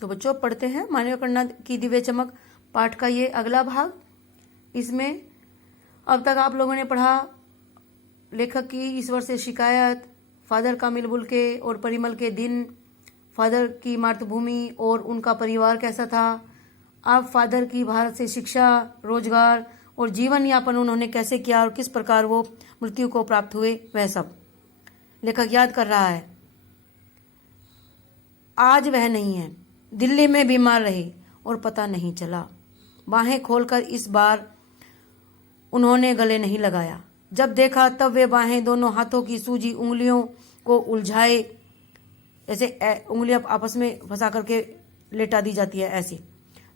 तो बच्चों पढ़ते हैं मानवीय करुणा की दिव्य चमक पाठ का ये अगला भाग। इसमें अब तक आप लोगों ने पढ़ा लेखक की ईश्वर से शिकायत, फादर कामिल बुल्के और परिमल के दिन, फादर की मातृभूमि और उनका परिवार कैसा था। अब फादर की भारत से शिक्षा, रोजगार और जीवन यापन उन्होंने कैसे किया और किस प्रकार वो मृत्यु को प्राप्त हुए, वह सब लेखक याद कर रहा है। आज वह नहीं है, दिल्ली में बीमार रहे और पता नहीं चला। बाहें खोलकर इस बार उन्होंने गले नहीं लगाया। जब देखा तब वे बाहें दोनों हाथों की सूजी उंगलियों को उलझाए, जैसे उंगलियां आपस में फंसा करके लेटा दी जाती है, ऐसी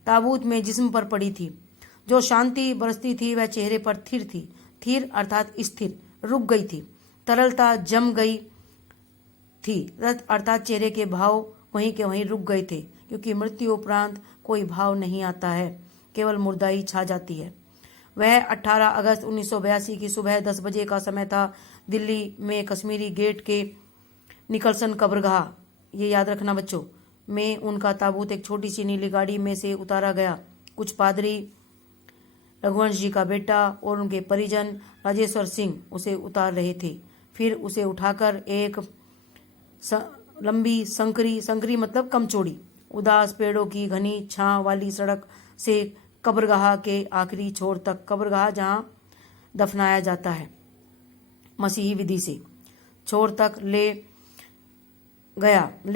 ताबूत में जिस्म पर पड़ी थी। जो शांति बरसती थी वह चेहरे पर थिर थी। थिर अर्थात स्थिर, रुक गई थी। तरलता जम गई थी अर्थात चेहरे के भाव वहीं के वहीं रुक गए थे, क्योंकि मृत्यु उपरांत कोई भाव नहीं आता है, केवल मुर्दाई छा जाती है। वह 18 अगस्त 1982 की सुबह 10 बजे का समय था। दिल्ली में कश्मीरी गेट के निकलसन कब्रगाह, ये याद रखना बच्चों, में उनका ताबूत एक छोटी सी नीली गाड़ी में से उतारा गया। कुछ पादरी, रघुवंश जी का बेटा और उनके परिजन राजेश्वर सिंह उसे उतार रहे थे। फिर उसे उठाकर एक लंबी संकरी मतलब कमचोड़ी, उदास पेड़ों की घनी छां वाली सड़क से कब्रगाह के आखिरी छोर तक, कब्रगाह जहां दफनाया जाता है मसीही विधि से, छोर तक ले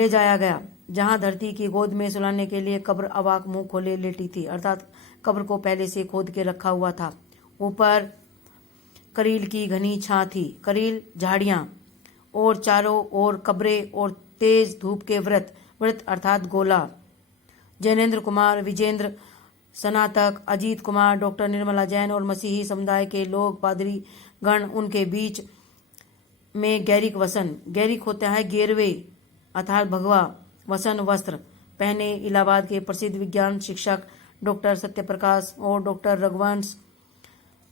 जाया गया, जहां धरती की गोद में सुलाने के लिए कब्र अवाक मुंह खोले लेटी थी, अर्थात कब्र को पहले से खोद के रखा हुआ था। ऊपर करील की घनी छां थी, करील झाड़ियां, और चारों ओर कब्रें और तेज धूप के व्रत अर्थात गोला। जैनेन्द्र कुमार, विजेंद्र स्नातक, अजीत कुमार, डॉक्टर निर्मला जैन और मसीही समुदाय के लोग, पादरी गण, उनके बीच में गैरिक वसन, गैरिक होता है गेरवे अर्थात भगवा, वसन वस्त्र पहने इलाहाबाद के प्रसिद्ध विज्ञान शिक्षक डॉक्टर सत्यप्रकाश और डॉक्टर रघुवंश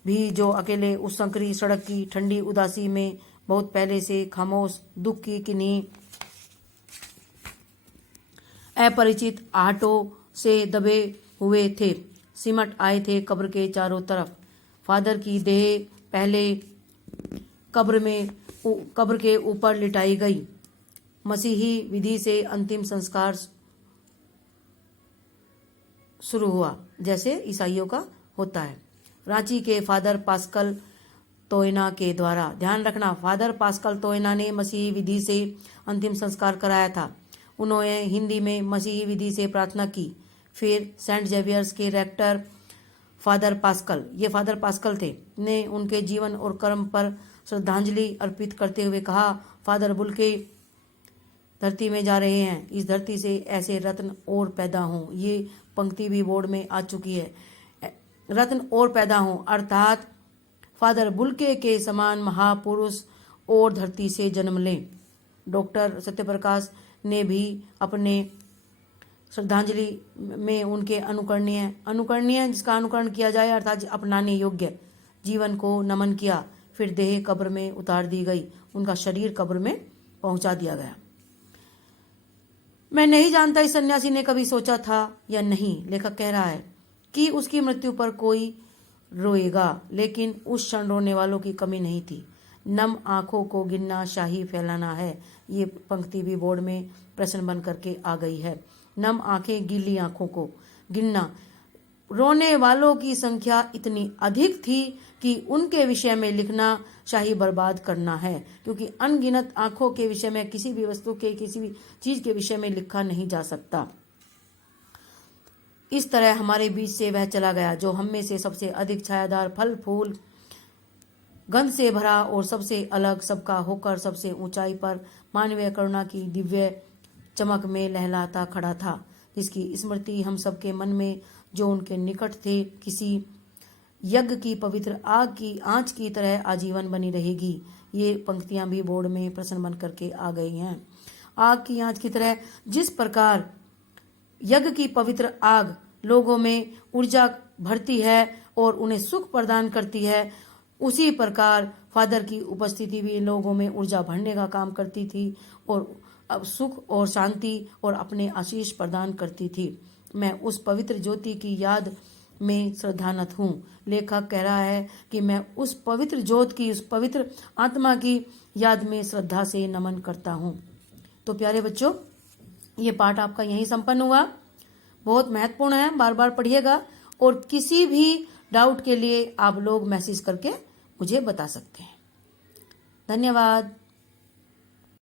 भी, जो अकेले उस संकरी सड़क की ठंडी उदासी में बहुत पहले से खामोश दुख की किन्हीं अपरिचित आहटों से दबे हुए थे, सिमट आए थे कब्र के चारों तरफ। फादर की देह पहले कब्र के ऊपर लिटाई गई। मसीही विधि से अंतिम संस्कार शुरू हुआ, जैसे ईसाइयों का होता है। रांची के फादर पास्कल तोयना के द्वारा, ध्यान रखना, फादर पास्कल तोयना ने मसीही विधि से अंतिम संस्कार कराया था। उन्होंने हिंदी में मसीही विधि से प्रार्थना की। फिर सेंट जेवियर्स के रेक्टर फादर पास्कल, ये फादर पास्कल थे, ने उनके जीवन और कर्म पर श्रद्धांजलि अर्पित करते हुए कहा, फादर बुल्के धरती में जा रहे हैं, इस धरती से ऐसे रत्न और पैदा हों। ये पंक्ति भी बोर्ड में आ चुकी है। रत्न और पैदा हों अर्थात फादर बुल्के के समान महापुरुष और धरती से जन्म लें। डॉक्टर सत्यप्रकाश ने भी अपने श्रद्धांजलि में उनके अनुकरणीय जिसका अनुकरण किया जाए अर्थात अपनाने योग्य जीवन को नमन किया। फिर देह कब्र में उतार दी गई, उनका शरीर कब्र में पहुंचा दिया गया। मैं नहीं जानता इस सन्यासी ने कभी सोचा था या नहीं, लेखक कह रहा है, कि उसकी मृत्यु पर कोई रोएगा, लेकिन उस क्षण रोने वालों की कमी नहीं थी। नम आंखों को गिनना शाही फैलाना है, ये पंक्ति भी बोर्ड में प्रश्न बन करके आ गई है। नम आंखें, गीली आंखों को गिनना। रोने वालों की संख्या इतनी अधिक थी कि उनके विषय में लिखना शाही बर्बाद करना है, क्योंकि अनगिनत आंखों के विषय में किसी भी वस्तु के, किसी भी चीज के विषय में लिखा नहीं जा सकता। इस तरह हमारे बीच से वह चला गया, जो हम में से सबसे अधिक छायादार, फल फूल गंध से भरा और सबसे अलग सबका होकर सबसे ऊंचाई पर मानवीय करुणा की दिव्य चमक में लहलाता खड़ा था, जिसकी स्मृति हम सबके मन में, जो उनके निकट थे, किसी यज्ञ की पवित्र आग की आंच की तरह आजीवन बनी रहेगी। ये पंक्तियां भी बोर्ड में प्रश्न बन करके आ गई हैं। आग की आंच की तरह, जिस प्रकार यज्ञ की पवित्र आग लोगों में ऊर्जा भरती है और उन्हें सुख प्रदान करती है, उसी प्रकार फादर की उपस्थिति भी लोगों में ऊर्जा भरने का काम करती थी और अब सुख और शांति और अपने आशीष प्रदान करती थी। मैं उस पवित्र ज्योति की याद में श्रद्धानत हूँ। लेखक कह रहा है कि मैं उस पवित्र ज्योत की, उस पवित्र आत्मा की याद में श्रद्धा से नमन करता हूँ। तो प्यारे बच्चों, ये पाठ आपका यहीं संपन्न हुआ। बहुत महत्वपूर्ण है, बार बार पढ़िएगा और किसी भी डाउट के लिए आप लोग मैसेज करके मुझे बता सकते हैं। धन्यवाद।